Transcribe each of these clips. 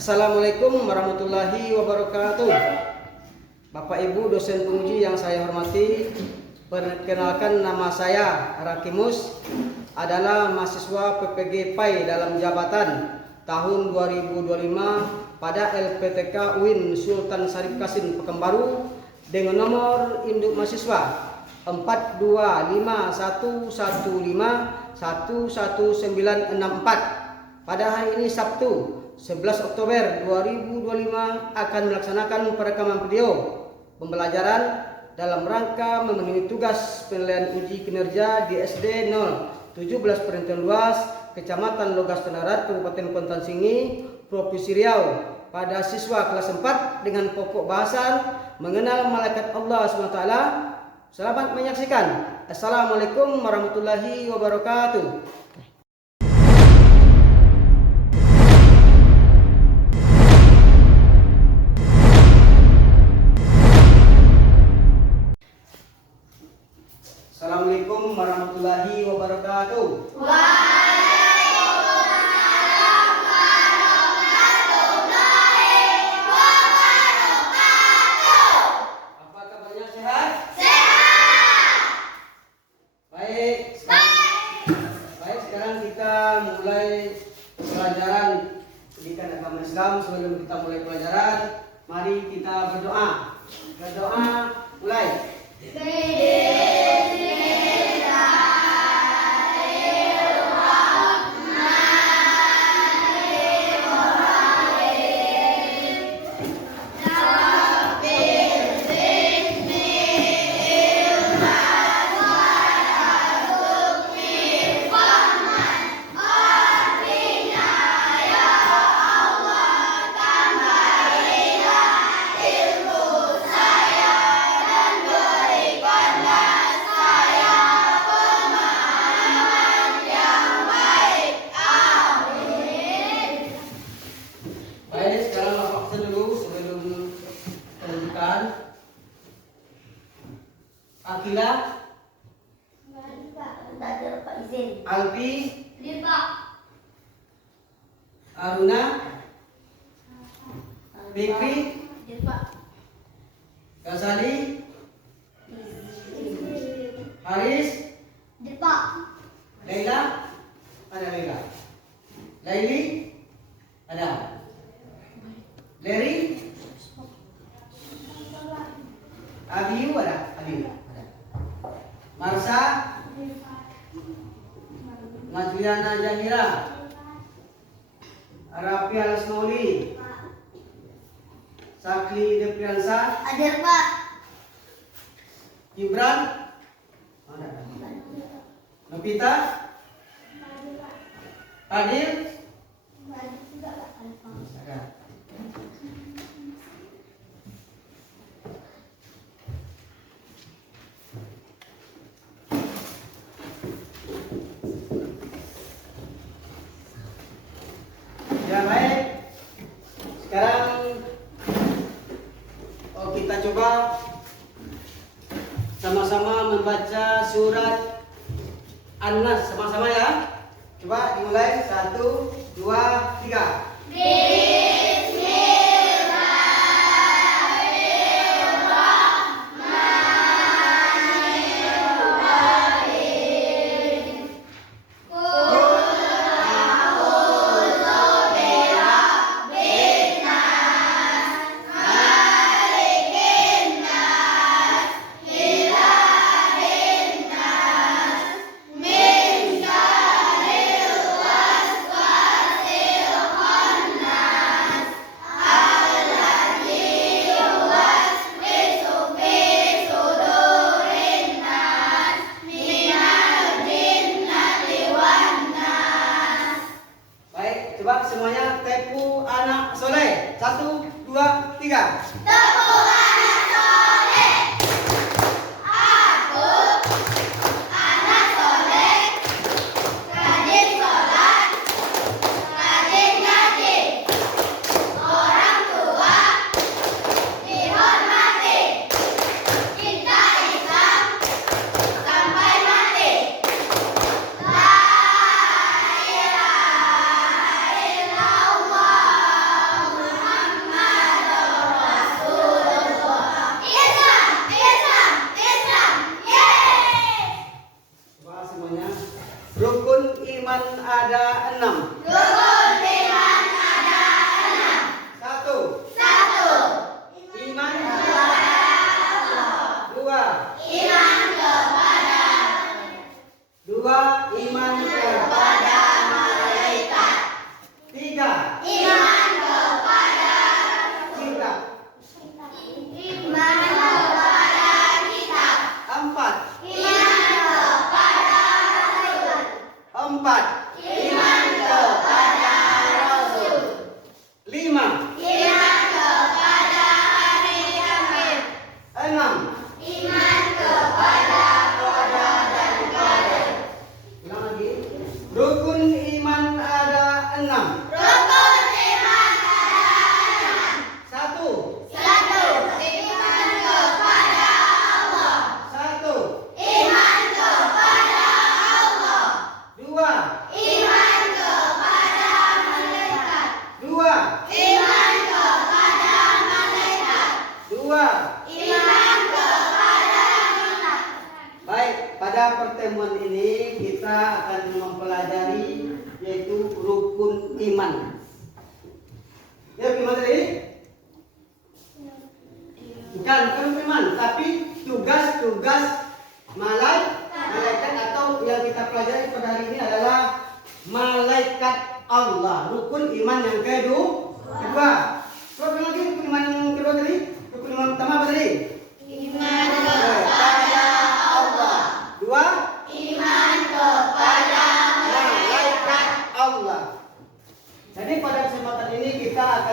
Assalamualaikum warahmatullahi wabarakatuh. Bapak Ibu dosen penguji yang saya hormati, perkenalkan nama saya Rakimus, adalah mahasiswa PPG PAI dalam jabatan tahun 2025 pada LPTK UIN Sultan Syarif Qasim Pekanbaru dengan nomor induk mahasiswa 42551151964. Pada hari ini Sabtu 11 Oktober 2025 akan melaksanakan perekaman video pembelajaran dalam rangka memenuhi tugas penilaian uji kinerja di SD 017 Perhentian Luas, Kecamatan Logas Tenarat, Kabupaten Kontan Singi, Provinsi Riau pada siswa kelas 4 dengan pokok bahasan mengenal malaikat Allah SWT. Selamat menyaksikan. Assalamualaikum warahmatullahi wabarakatuh. Assalamualaikum warahmatullahi wabarakatuh. Waalaikumsalam warahmatullahi wabarakatuh. Apa kabarnya, sehat? Sehat. Baik, sekarang kita mulai pelajaran pendidikan agama Islam. Sebelum kita mulai pelajaran, mari kita berdoa. Berdoa mulai. Akila, Alfi, Aruna, Fikri, Ghazali, Haris, Laila, ada Laila, Laili, ada Leri, Abiyu, ada Abiyu, Marsa, Najliana Jahira, Rafi Alasmauli, Sakli Depriansa, Hadir, Pak. Gibran, Novita, Adil, ada. Ya, baik. Sekarang kita coba sama-sama membaca surat An-Nas sama-sama ya. Coba dimulai 1, 2, 3. Coba semuanya tepu anak soleh. 1, 2, 3. Tepu anak soleh. Aku anak soleh, rajin sholat, rajin ngaji. Orang tua dihormati. Cinta Islam sampai mati. La ilaha illallah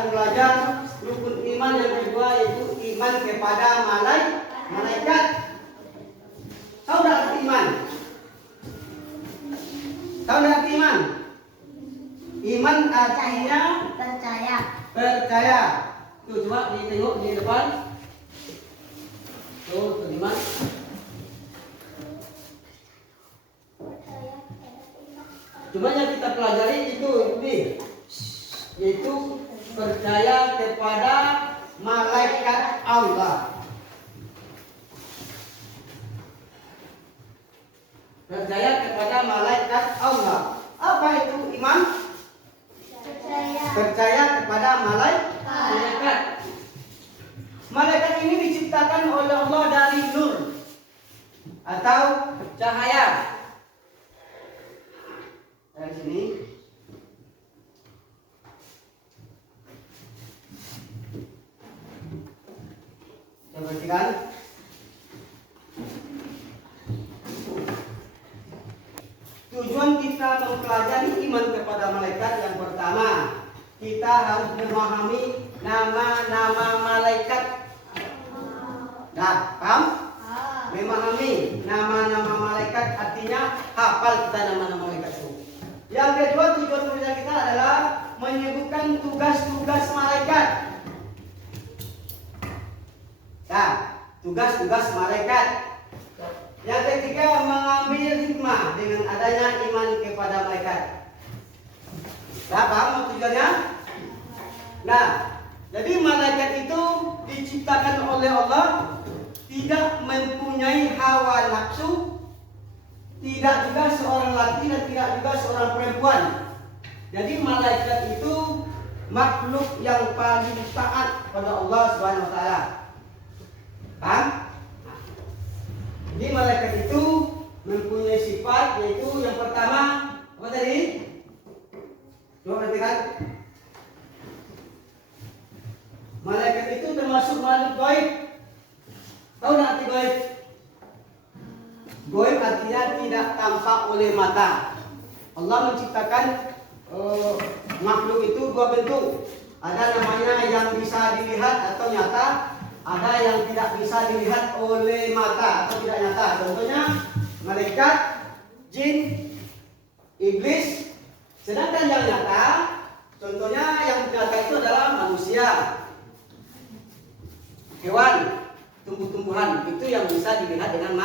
belajar rukun iman yang kedua, yaitu iman kepada malaikat. Tahu tak arti iman? Tahu tak arti iman? Iman artinya percaya. Tuh coba ditengok di depan. Tuh iman. Cuma yang kita pelajari itu nih, yaitu percaya kepada malaikat Allah. Percaya kepada malaikat Allah. Apa itu iman? Percaya kepada malaikat. Malaikat ini diciptakan oleh Allah dari nur atau cahaya. Dari sini. Coba perhatikan. Tujuan kita mempelajari iman kepada malaikat yang pertama, kita harus memahami nama-nama malaikat. Nah, paham? Memahami nama-nama malaikat artinya hafal kita nama-nama malaikat itu. Yang kedua, tujuan pelajaran kita adalah menyebutkan tugas-tugas malaikat. Nah, tugas-tugas malaikat. Yang ketiga, mengambil hikmah dengan adanya iman kepada malaikat. Nah, paham tujuannya? Nah, jadi malaikat itu diciptakan oleh Allah, tidak mempunyai hawa nafsu, tidak juga seorang laki dan tidak juga seorang perempuan. Jadi malaikat itu makhluk yang paling taat pada Allah Subhanahu wa taala. Paham? Jadi malaikat itu mempunyai sifat, yaitu yang pertama apa tadi? Coba perhatikan. Malaikat itu termasuk makhluk gaib. Tahu tak arti gaib? Gaib artinya tidak tampak oleh mata. Allah menciptakan makhluk itu dua bentuk. Ada namanya yang bisa dilihat atau nyata, ada yang tidak bisa dilihat oleh mata atau tidak nyata. Contohnya malaikat, jin, iblis. Sedangkan yang nyata, contohnya yang nyata itu adalah manusia, hewan, tumbuh-tumbuhan. Itu yang bisa dilihat dengan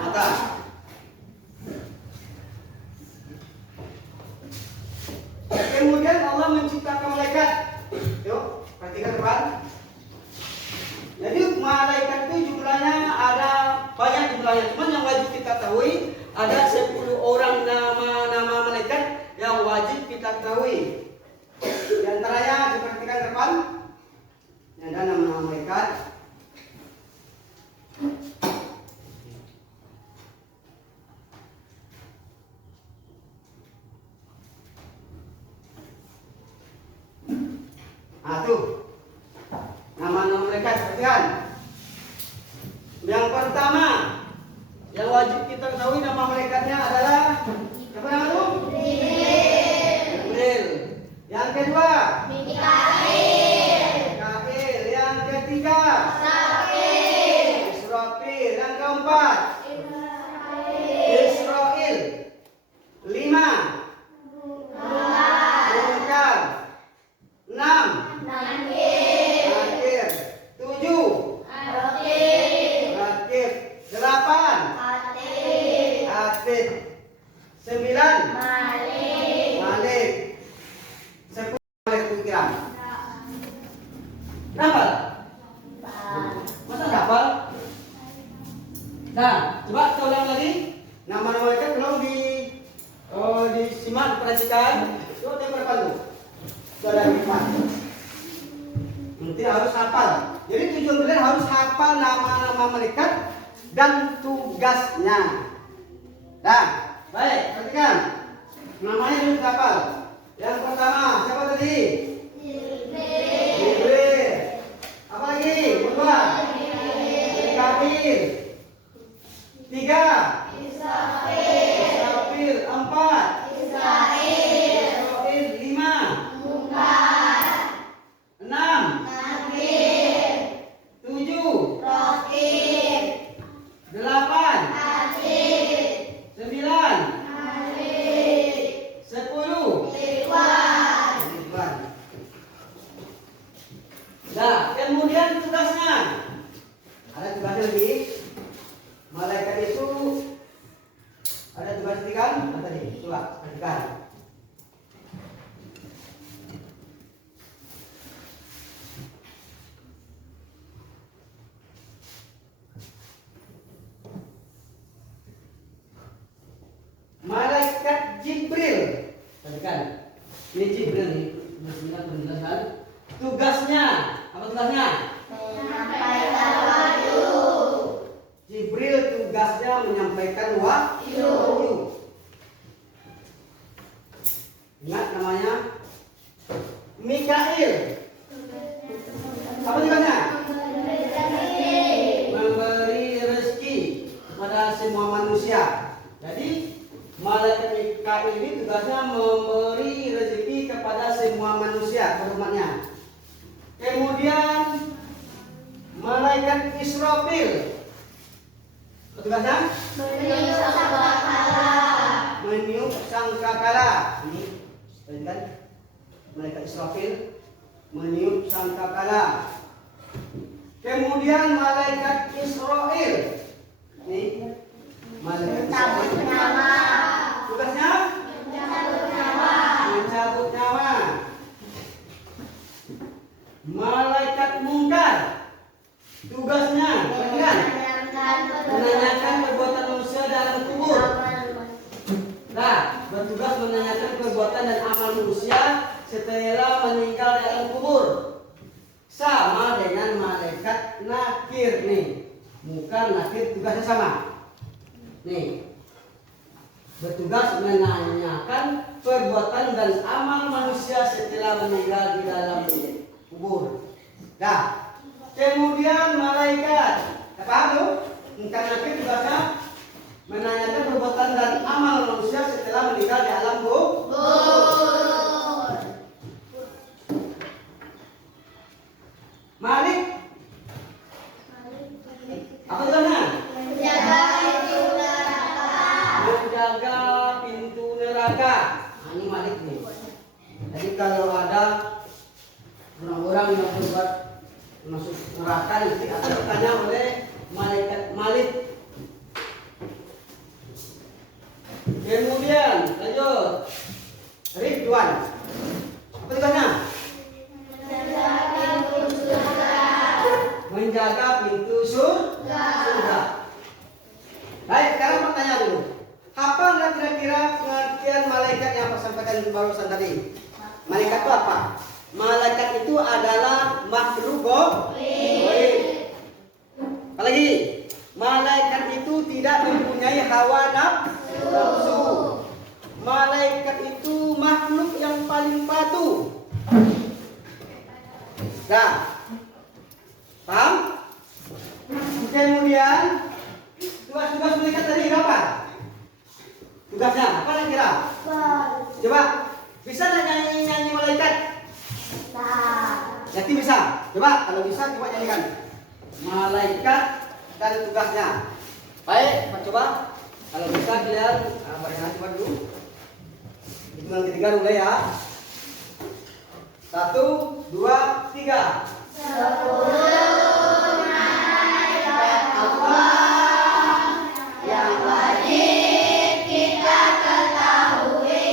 mata. Kemudian Allah menciptakan malaikat. Yuk, perhatikan teman. Jadi malaikat itu jumlahnya ada banyak jumlahnya. Cuman yang wajib kita ketahui ada 10 orang nama-nama malaikat yang wajib kita ketahui. Di antaranya diperhatikan depan. Ada nama-nama malaikat. Nah, tuh nama-nama malaikat, perhatikan. Yang pertama yang wajib kita ketahui nama malaikatnya adalah apa nama itu? Jibril. Yang kedua Mikail. Yang ketiga Israfil. Yang keempat Israel. 5 Munkar. 6 Nakir. 7 Rakib. 8 Atid. 9 Malik. 10 Malik pikiran. Hafal? Masa hafal? Nah, coba kita ulang lagi. Nama-nama malaikat belum disimak, perhatikan. Coba tengok depan tuh. Itu ada hikmah. Nanti harus hafal. Jadi tujuan kalian harus hafal nama-nama malaikat dan tugasnya. Nah, baik, perhatikan. Namanya dulu hafal. Yang pertama, siapa tadi? Jibril. Apa lagi? Kedua? Mikail. 3 Israfil. 4 Israel. 5 6 Nah, kemudian tugasnya. Ada tugasnya lagi. Malaikat itu ada tugas kan? Tadi, coba perhatikan. Malaikat Jibril, perhatikan. Ini Jibril nih, penjelasan. Tugasnya, apa tugasnya? Menyampaikan wahyu. Jibril tugasnya menyampaikan wahyu. Ingat namanya Mikail. Apa tugasnya? Memberi rezeki kepada semua manusia. Jadi malaikat Mikail ini tugasnya memberi rezeki kepada semua manusia pada umatnya. Kemudian malaikat Israfil tugasnya meniup sangkakala. Ini kan malaikat Israfil meniup sangkakala. Kemudian malaikat Israel ini malaikat Israel tugasnya mencabut nyawa. Malaikat Mungkar tugasnya menanyakan perbuatan manusia dalam kubur. Nah, bertugas menanyakan perbuatan dan amal manusia setelah meninggal dalam kubur. Sama dengan malaikat Nakir nih. Mungkar Nakir tugasnya sama. Nih. Bertugas menanyakan perbuatan dan amal manusia setelah meninggal di dalam kubur. Nah, kemudian malaikat apa tuh? Mungkar Nakir tugasnya menanyakan perbuatan dan amal manusia setelah meninggal di alam kubur. Malik apa tugasnya? Menjaga pintu neraka. Nah, ini Malik nih. Jadi kalau ada orang-orang yang berbuat masuk neraka nanti akan ditanya oleh malaikat Malik. Kemudian lanjut Ridwan. Apa tugasnya? Menjaga pintu surga. Baik, sekarang pertanyaan dulu. Apa enggak kira-kira pengertian malaikat yang aku sampaikan barusan tadi? Malaikat itu apa? Malaikat itu adalah makhluk gaib. Apalagi malaikat itu tidak mempunyai hawa nafsu. Malaikat itu makhluk yang paling patuh. Nah, paham? Kemudian tugas-tugas malaikat tadi apa? Tugasnya apa kira-kira? Coba, bisa nggak nyanyi malaikat? Nanti bisa. Coba, kalau bisa coba nyanyikan. Malaikat dan tugasnya. Baik, coba. Kalau bisa kalian berikan coba dulu. Hitungan ketiga dulu ya. 1, 2, 3. 10 yang wajib kita ketahui,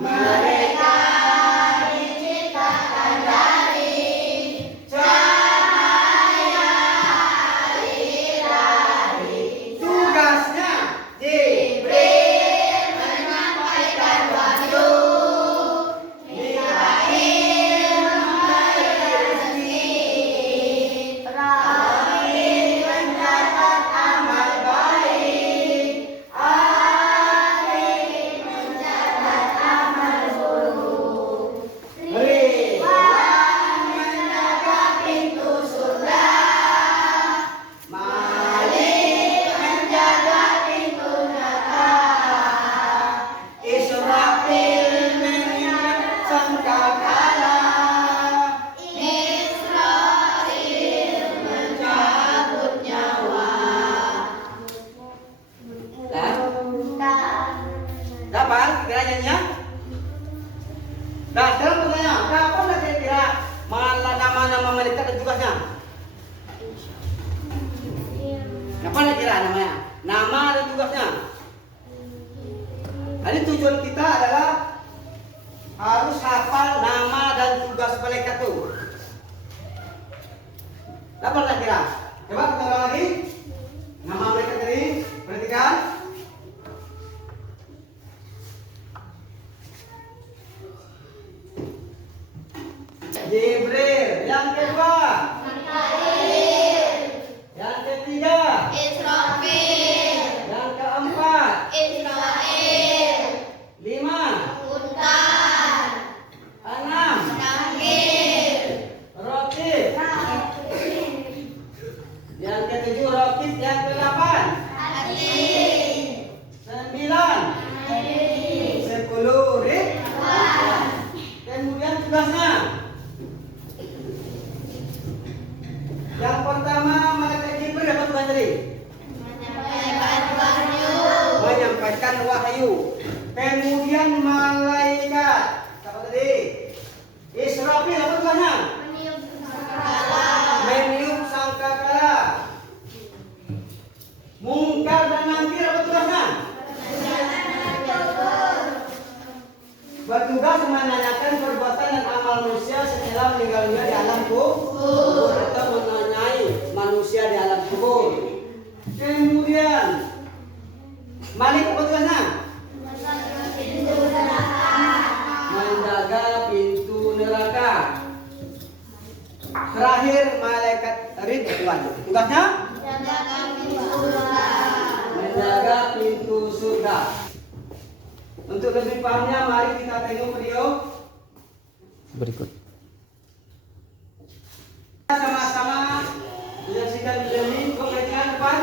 mereka diciptakan dari cahaya ilahi. Tugasnya Jibril menyampaikan wahyu, Mikail nama dan tugasnya. Jadi tujuan kita adalah harus hafal nama dan tugas malaikat itu. Dapat tak kira? Coba kita ulang lagi. Nama malaikat tadi, perhatikan. Jibril. Yang kedua. Yang ketiga. Israfil, Yang keempat. Israel, 5. Untar, 6. Nangil, Roti. Yang ketujuh rokit. Yang kedelapan. Hati, 9. 10 Ridwan. Kemudian tugasnya. Yang pertama malaikat Jibril apa tugas tadi? menyampaikan wahyu, Menyampaikan wahyu. Kemudian malaikat apa tadi? Israfil apa tugasnya? meniup sangkakala, Meniup sangkakala. Mungkar dan nakir apa tugasnya? Bertugas menanyakan perbuatan dan amal manusia setelah meninggalnya di alam kubur atau menanyai manusia di alam kubur. Kemudian Malik apa tugasnya? Menjaga pintu neraka. Terakhir malaikat Ridwan. Tugasnya menjaga pintu surga. menjaga pintu surga. Untuk lebih pahamnya mari kita tengok video berikut. sama-sama menyaksikan video ini. Perhatikan depan.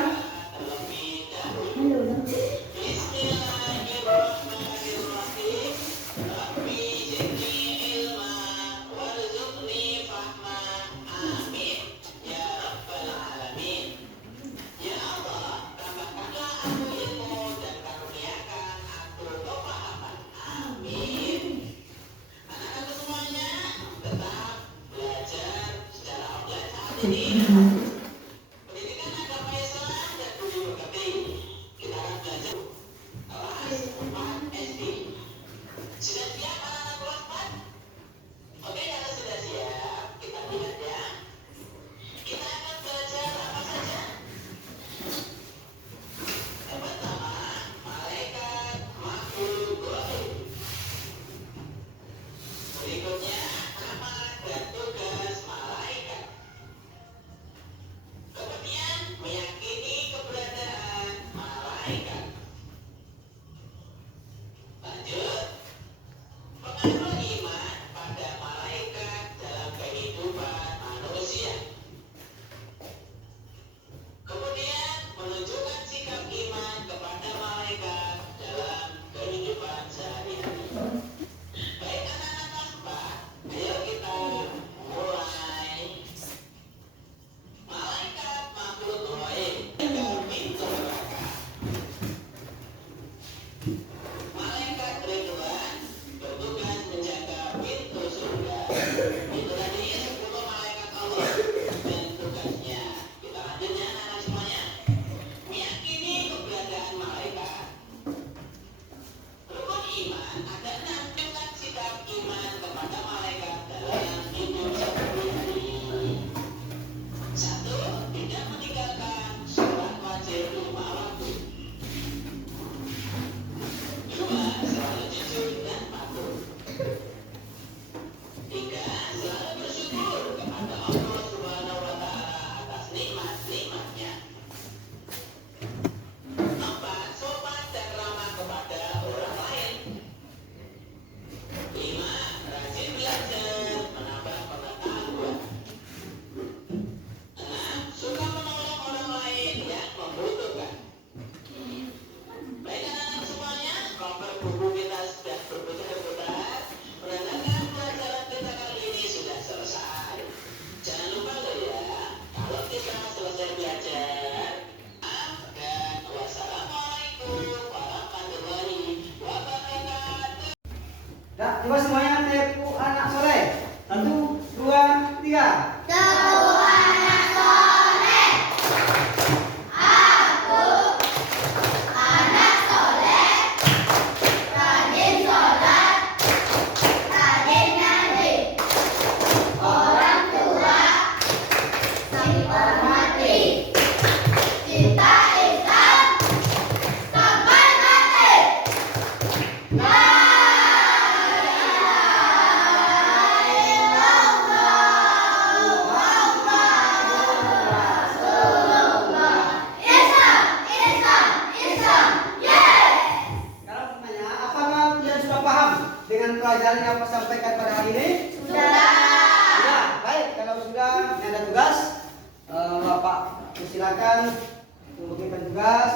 membagikan tugas.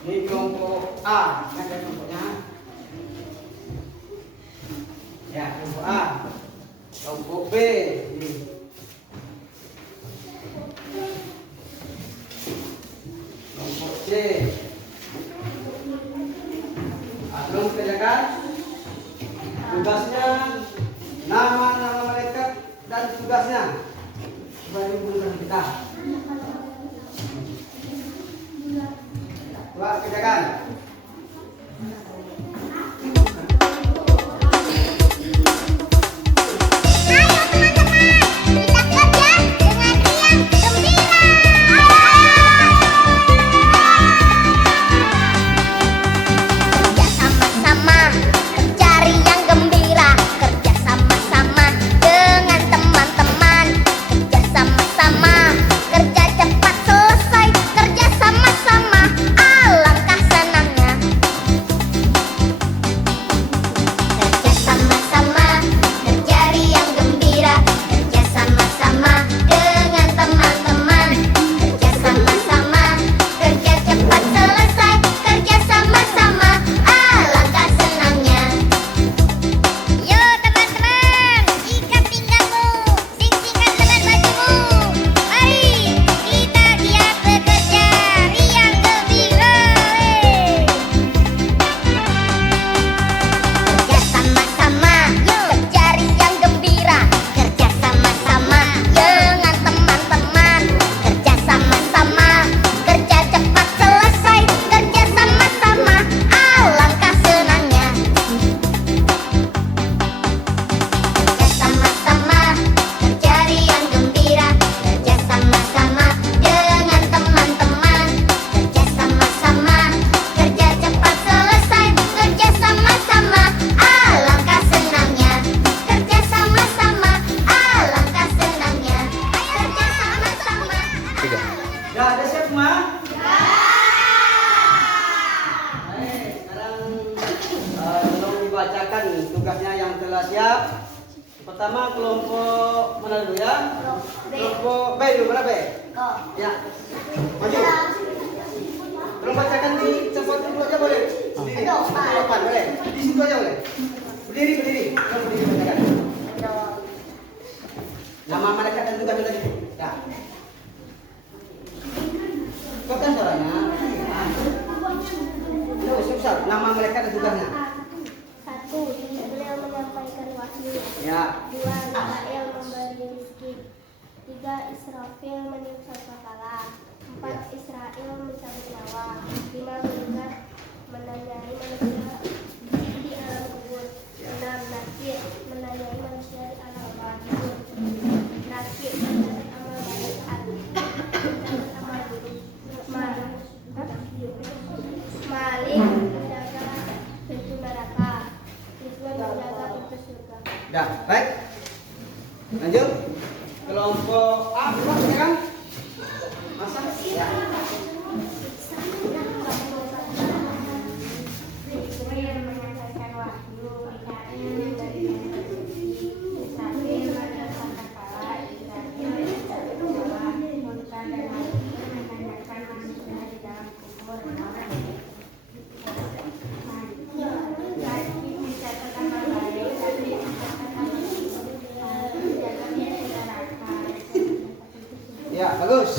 Ini kelompok A, ada kelompoknya. Ya, kelompok A. Kelompok B. Ini. Kelompok C. Belum kerjakan tugasnya, nama malaikat dan tugasnya sebagai bulan kita. Coba kerjakan. Bacakan tugasnya yang telah siap. Pertama kelompok mana dulu ya? Kelompok B dulu, mana B? Ya, maju. Tolong bacakan di tempat dulu aja boleh. Berdiri. Depan boleh. Di situ aja boleh. Berdiri. Tolong berdiri bacakan. Nama malaikat dan tugasnya tadi. Ya. Kuatkan suaranya. Susah. Nama malaikat dan tugasnya. 1. Beliau menyampaikan wahyu. Ya. 2. Mikael memberi rezeki. 3. Israfil meniup sangkakala. 4. Israel mencabut nyawa. 5. Malaikat menanyai manusia di alam kubur. 6. Nakir menanyai manusia di alam kubur. Nakir mencatat amal baik hati, mencatat amal buruk. Malik menjaga pintu neraka. Menjaga pintu surga. Dah, baik. Lanjut. Kelompok A, kan? Masa? Ya. Menyampaikan wahyu, Mikael memberi rezeki, Israfil meniup sangkakala, Israfil mencabut nyawa, Musa dan Nakir menanyakan manusia di dalam kubur. Nakir mencatat amal baik, Nakir mencatat amal buruk, menjaga pintu neraka. Ya, bagus.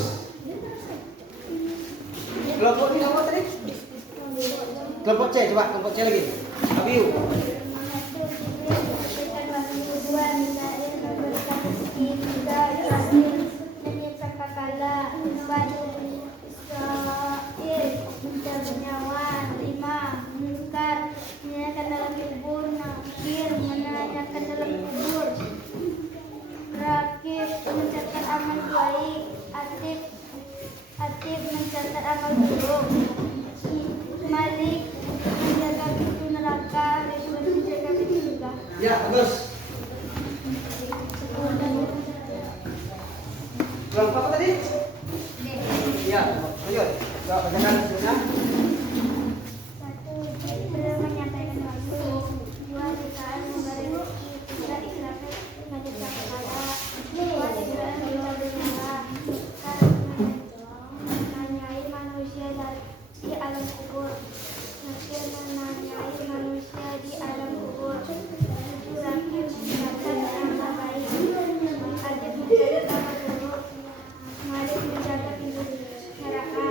Kelompok ini apa tadi? Kelompok C, coba kelompok C lagi. Abiu. Mencatat amal baik, Atif mencatat amal buruk. Malik menjaga pintu neraka, Ridwan menjaga pintu surga. Ya, bagus. Kelompok apa tadi? Ya, lanjut. alam kubur. Nakir menanyai manusia di alam kubur. Tujuh rakib mencatat nama baik. Adib mencatat nama buruk. Malik mencatat pintu neraka.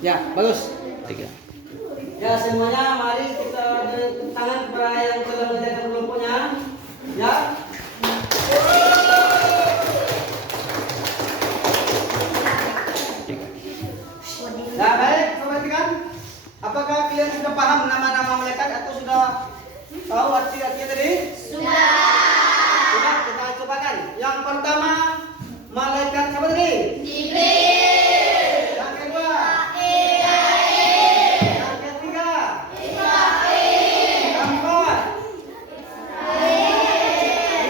Ya, bagus. 3. Ya, semuanya mari kita tangan kepada yang telah mengerjakan kelompoknya. Ya. Nah, baik, perhatikan. Apakah kalian sudah paham nama-nama malaikat atau sudah tahu arti-artinya tadi? Sudah, kita cobakan. Yang pertama, malaikat siapa tadi? Jibril. Yang kedua? Yang ketiga? Yang keempat?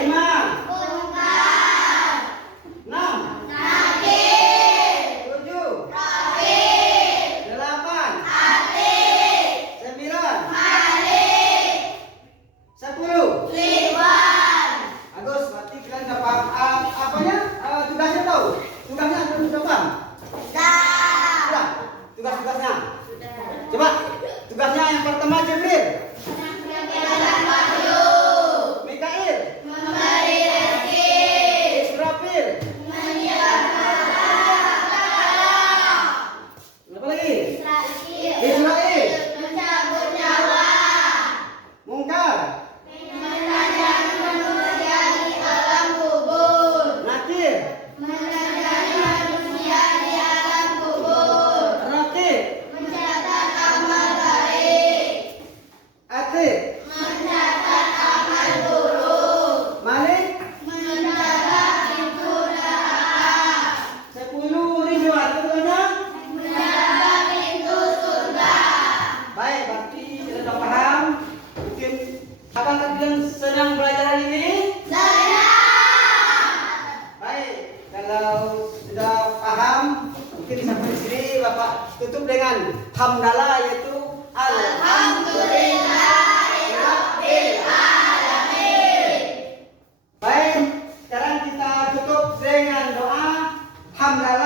Lima? 6? 7? 8? 9? 10? Bagus, berarti kalian sudah paham apanya? Tugasnya tahu? Tugasnya sudah paham? Sudah. Tugas-tugasnya? Coba, tugasnya yang pertama Jibril. Mikail. Israfil. Apa lagi? Israel. Mungkar. Nakir. Rakib. Atid. Malik. 10 Ridwan. Tentunya. Baik, berarti sudah paham. Mungkin apakah kalian sedang belajar hari ini? Baik, kalau sudah paham, mungkin sampai di sini Bapak tutup dengan hamdalah, yaitu alhamdulillah. Baik, sekarang kita tutup dengan doa hamdalah.